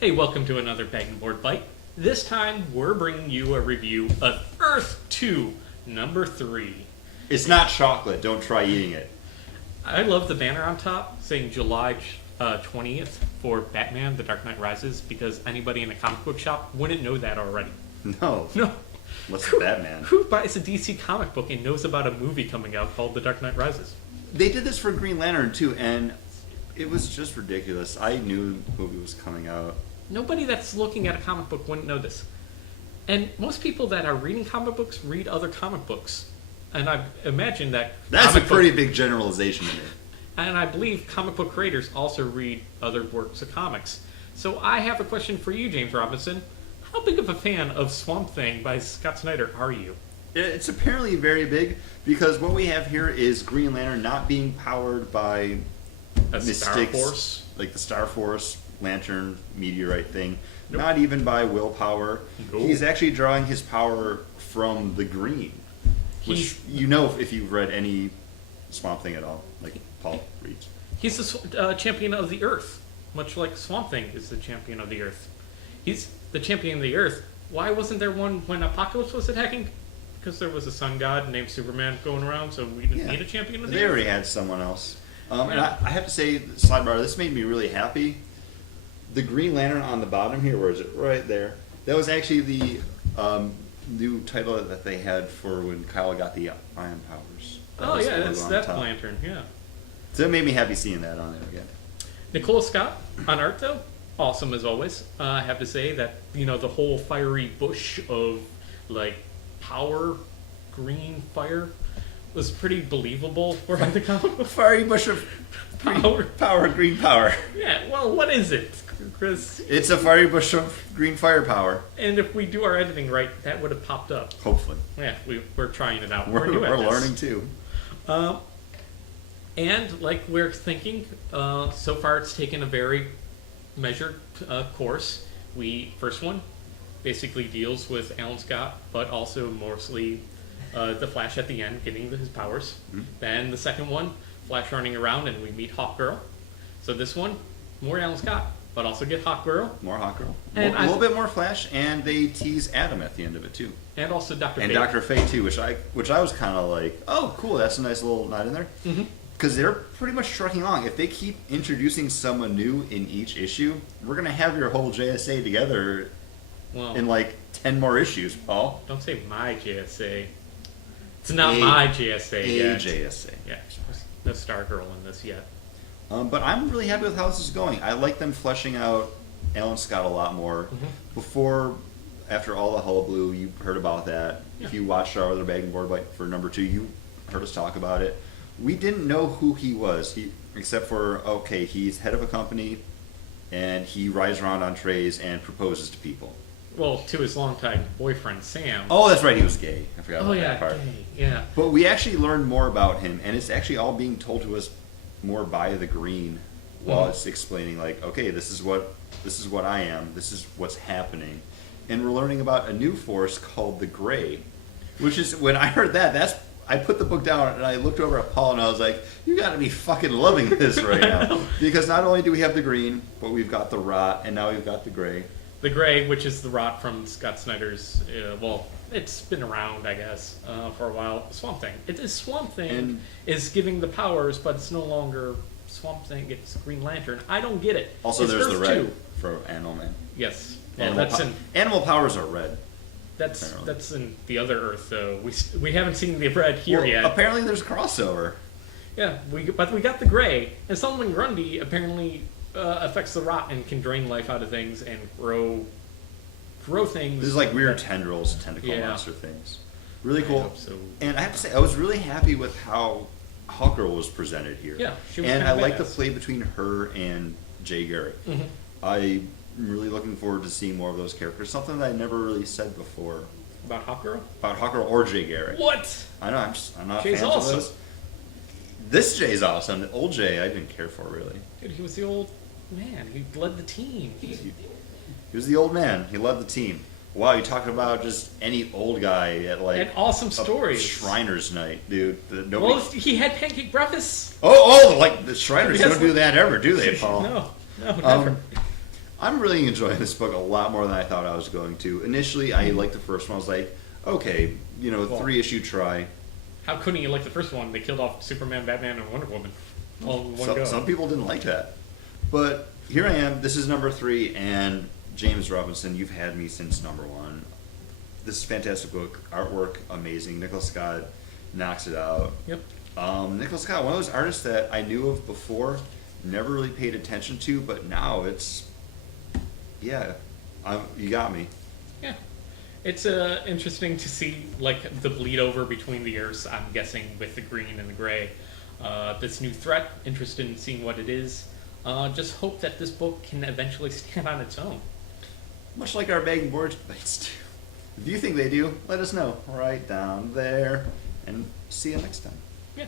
Hey, welcome to another Bag and Board Bite. This time, we're bringing you a review of Earth 2, number 3. It's not chocolate. Don't try eating it. I love the banner on top saying July 20th for Batman: The Dark Knight Rises because anybody in a comic book shop wouldn't know that already. No. No. What's Batman? Who buys a DC comic book and knows about a movie coming out called The Dark Knight Rises? They did this for Green Lantern too, and it was just ridiculous. I knew the movie was coming out. Nobody that's looking at a comic book wouldn't know this. And most people that are reading comic books read other comic books. And I imagine that... That's a pretty big generalization to me. And I believe comic book creators also read other works of comics. So I have a question for you, James Robinson. How big of a fan of Swamp Thing by Scott Snyder are you? It's apparently very big, because what we have here is Green Lantern not being powered by A Star Force? like the Star Force, Lantern, meteorite thing. Nope. Not even by willpower. Nope. He's actually drawing his power from the green. Which, you know, if you've read any Swamp Thing at all, like Paul reads. He's the champion of the Earth, much like Swamp Thing is the champion of the Earth. He's the champion of the Earth. Why wasn't there one when Apocalypse was attacking? Because there was a sun god named Superman going around, so we didn't need a champion of the Earth. They already had someone else. And I have to say, sidebar, this made me really happy. The Green Lantern on the bottom here, where is it? Right there. That was actually the new title that they had for when Kyle got the Ion Powers. Oh yeah, that's that lantern, yeah. So it made me happy seeing that on there again. Nicola Scott on art though, awesome as always. I have to say that the whole fiery bush of like power, green fire, was pretty believable for the comic book. Fiery bush of power, green power. Yeah, well, what is it, Chris? It's a fiery bush of green fire power. And if we do our editing right, that would have popped up. Hopefully. Yeah, we're trying it out. We're new at this. learning too. And like we're thinking, so far it's taken a very measured course. First one basically deals with Alan Scott, but also mostly the Flash at the end getting his powers. Mm-hmm. Then the second one, Flash running around and we meet Hawkgirl. So this one, more Alan Scott, but also get Hawkgirl. More Hawkgirl. A little bit more Flash, and they tease Adam at the end of it too. And also Dr. Fate. And Dr. Fate too, which I was kind of like, oh cool, that's a nice little nod in there. Because they're pretty much trucking along. If they keep introducing someone new in each issue, we're going to have your whole JSA together in like 10 more issues, Paul. Don't say my JSA. It's not my JSA yet. JSA. Yeah, no Stargirl in this yet. But I'm really happy with how this is going. I like them fleshing out Alan Scott a lot more. After all the hullabaloo, you heard about that. Yeah. If you watched our other Bag and Board Bite for number 2, you heard us talk about it. We didn't know who he was, except for, okay, he's head of a company, and he rides around on trays and proposes to people. Well, to his longtime boyfriend, Sam. Oh, that's right, he was gay. I forgot about that part. Gay. Yeah. But we actually learned more about him, and it's actually all being told to us more by the Green, while it's explaining, like, okay, this is what I am, this is what's happening. And we're learning about a new force called the Gray, which is, when I heard that, I put the book down and I looked over at Paul and I was like, you gotta be fucking loving this right now. Because not only do we have the Green, but we've got the Rot, and now we've got the Gray. The Gray, which is the Rot from Scott Snyder's, it's been around, I guess, for a while. Swamp Thing. Swamp Thing is giving the powers, but it's no longer Swamp Thing, it's Green Lantern. I don't get it. Also, it's there's Earth the red 2. for Animal Man. Yes. Well, animal powers are red. That's in the other Earth, though. We haven't seen the red here yet. Apparently, there's crossover. Yeah, but we got the Gray, and Solomon Grundy apparently affects the Rot and can drain life out of things and grow things. There's like weird tendrils, tentacle monster things. Really cool. I hope so. And I have to say, I was really happy with how Hawkgirl was presented here. Yeah, she was. And I like the play between her and Jay Garrick. I'm really looking forward to seeing more of those characters. Something that I never really said before. About Hawkgirl? About Hawkgirl or Jay Garrick. What? I know, I'm not Jay's fans awesome. of those. This Jay's awesome. The old Jay, I didn't care for, really. Dude, he was the old man. He led the team. He was the old man. He led the team. Wow, you're talking about just any old guy at like and awesome stories. Shriners night, dude. Well, he had pancake breakfast. Like the Shriners don't do that ever, do they, Paul? No, never. I'm really enjoying this book a lot more than I thought I was going to. Initially, I liked the first one. I was like, okay, Well, 3-issue try. How couldn't you like the first one? They killed off Superman, Batman, and Wonder Woman all in one go. Some people didn't like that. But here I am. This is number 3, and James Robinson, you've had me since number 1. This is a fantastic book. Artwork, amazing. Nicola Scott knocks it out. Yep. Nicola Scott, one of those artists that I knew of before, never really paid attention to, but now yeah, you got me. Yeah. It's interesting to see like the bleed over between the Earths. I'm guessing with the green and the gray. This new threat. Interested in seeing what it is. Just hope that this book can eventually stand on its own. Much like our bag and board debates do. If you think they do, let us know right down there. And see you next time. Yeah.